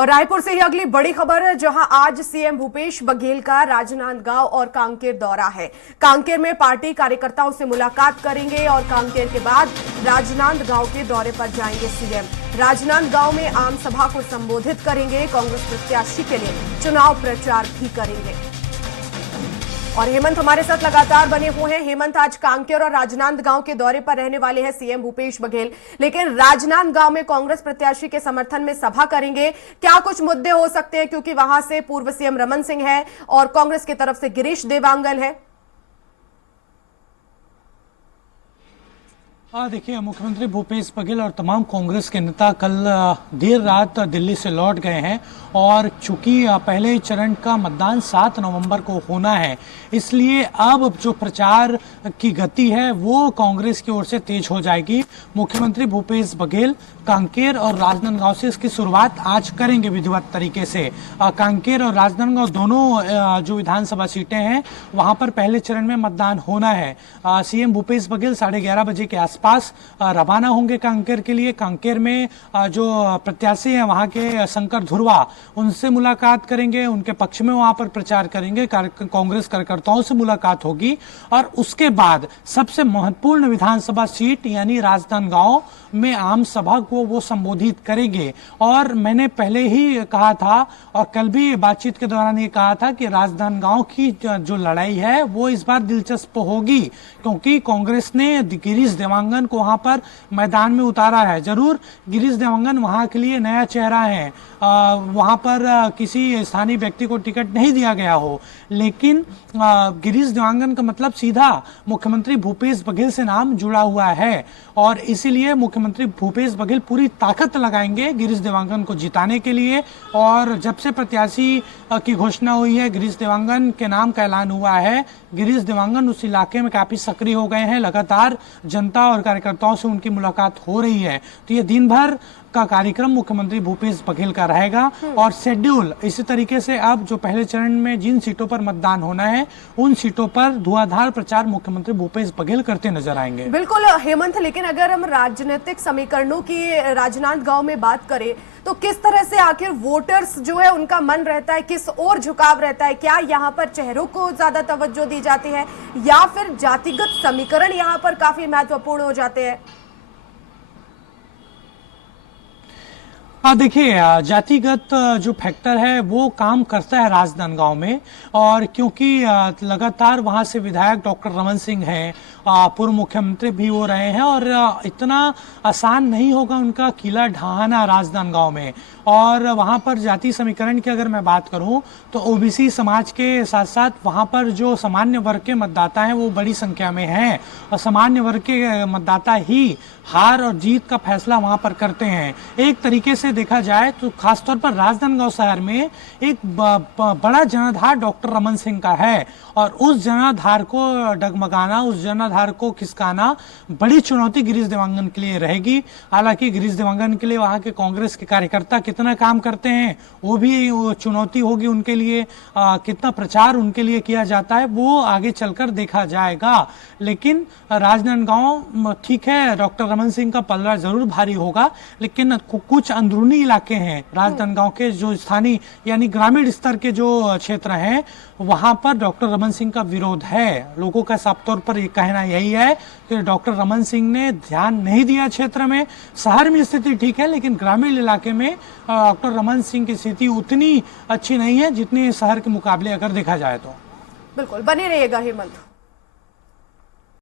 और रायपुर से ही अगली बड़ी खबर है, जहां आज सीएम भूपेश बघेल का राजनांदगांव और कांकेर दौरा है। कांकेर में पार्टी कार्यकर्ताओं से मुलाकात करेंगे और कांकेर के बाद राजनांदगांव के दौरे पर जाएंगे सीएम। राजनांदगांव में आम सभा को संबोधित करेंगे। कांग्रेस प्रत्याशी के लिए चुनाव प्रचार भी करेंगे। और हेमंत हमारे साथ लगातार बने हुए हैं। हेमंत, आज कांकेर और राजनांदगांव के दौरे पर रहने वाले हैं सीएम भूपेश बघेल, लेकिन राजनांदगांव में कांग्रेस प्रत्याशी के समर्थन में सभा करेंगे। क्या कुछ मुद्दे हो सकते हैं, क्योंकि वहां से पूर्व सीएम रमन सिंह है और कांग्रेस की तरफ से गिरीश देवांगन है? देखिए, मुख्यमंत्री भूपेश बघेल और तमाम कांग्रेस के नेता कल देर रात दिल्ली से लौट गए हैं और चूंकि पहले चरण का मतदान 7 नवंबर को होना है, इसलिए अब जो प्रचार की गति है वो कांग्रेस की ओर से तेज हो जाएगी। मुख्यमंत्री भूपेश बघेल कांकेर और राजनांदगांव से इसकी शुरुआत आज करेंगे विधिवत तरीके से। कांकेर और राजनांदगांव दोनों जो विधानसभा सीटें हैं वहां पर पहले चरण में मतदान होना है। सीएम भूपेश बघेल 11:30 बजे के आसपास रवाना होंगे कांकेर के लिए। कांकेर में जो प्रत्याशी हैं वहां के शंकर धुर्वा, उनसे मुलाकात करेंगे, उनके पक्ष में वहां पर प्रचार करेंगे। कांग्रेस कार्यकर्ताओं से मुलाकात होगी और उसके बाद सबसे महत्वपूर्ण विधानसभा सीट यानी राजनांदगांव में आम सभा को वो संबोधित करेंगे। और मैंने पहले ही कहा था और कल भी बातचीत के दौरान ये कहा था कि राजनांदगांव की जो लड़ाई है वो इस बार दिलचस्प होगी, क्योंकि कांग्रेस ने गिरीश देवांगन को वहां पर मैदान में उतारा है। जरूर गिरीश देवांगन वहां के लिए नया चेहरा है, वहां पर किसी स्थानीय व्यक्ति को टिकट नहीं दिया गया हो, लेकिन गिरीश देवांगन का मतलब सीधा मुख्यमंत्री भूपेश बघेल से नाम जुड़ा हुआ है और इसीलिए मुख्यमंत्री भूपेश बघेल पूरी ताकत लगाएंगे गिरीश देवांगन को जिताने के लिए। और जब से प्रत्याशी की घोषणा हुई है, गिरीश देवांगन के नाम का ऐलान हुआ है, गिरीश देवांगन उस इलाके में काफी सक्रिय हो गए हैं। लगातार जनता और कार्यकर्ताओं से उनकी मुलाकात हो रही है। तो ये दिन भर का कार्यक्रम मुख्यमंत्री भूपेश बघेल का रहेगा और शेड्यूल इसी तरीके से अब जो पहले चरण में जिन सीटों पर मतदान होना है उन सीटों पर धुआंधार प्रचार मुख्यमंत्री भूपेश बघेल करते नजर आएंगे। बिल्कुल हेमंत, लेकिन अगर हम राजनीतिक समीकरणों की राजनांदगांव में बात करें तो किस तरह से आखिर वोटर्स जो है उनका मन रहता है, किस ओर झुकाव रहता है? क्या यहाँ पर चेहरों को ज्यादा तवज्जो दी जाती है या फिर जातिगत समीकरण यहाँ पर काफी महत्वपूर्ण हो जाते हैं? देखिए, जातिगत जो फैक्टर है वो काम करता है राजनांदगांव में। और क्योंकि लगातार वहां से विधायक डॉक्टर रमन सिंह हैं, पूर्व मुख्यमंत्री भी वो रहे हैं और इतना आसान नहीं होगा उनका किला ढहाना राजनांदगांव में। और वहां पर जाति समीकरण की अगर मैं बात करूं तो ओबीसी समाज के साथ साथ वहां पर जो सामान्य वर्ग के मतदाता हैं वो बड़ी संख्या में हैं और सामान्य वर्ग के मतदाता ही हार और जीत का फैसला वहां पर करते हैं। एक तरीके से देखा जाए तो खासतौर पर राजनांदगांव शहर में एक बड़ा जनाधार डॉक्टर रमन सिंह का है और उस जनाधार को डगमगाना, उस जनाधार को खिसकाना बड़ी चुनौती गिरीश देवांगन के लिए रहेगी। हालांकि गिरीश देवांगन के लिए वहां के कांग्रेस के कार्यकर्ता कितना काम करते हैं वो भी चुनौती होगी उनके लिए। कितना प्रचार उनके लिए किया जाता है वो आगे चलकर देखा जाएगा। लेकिन राजनांदगांव ठीक है, डॉक्टर रमन सिंह का पलड़ा जरूर भारी होगा, लेकिन कुछ अंदरूनी इलाके हैं राजनांदगांव के जो स्थानीय यानी ग्रामीण स्तर के जो क्षेत्र हैं वहां पर डॉक्टर रमन सिंह का विरोध है। लोगों का साफ तौर पर कहना यही है कि डॉक्टर रमन सिंह ने ध्यान नहीं दिया क्षेत्र में। शहर में स्थिति ठीक है, लेकिन ग्रामीण इलाके में डॉक्टर रमन सिंह की स्थिति उतनी अच्छी नहीं है जितनी शहर के मुकाबले अगर देखा जाए तो। बिल्कुल बने रहिएगा हेमंत।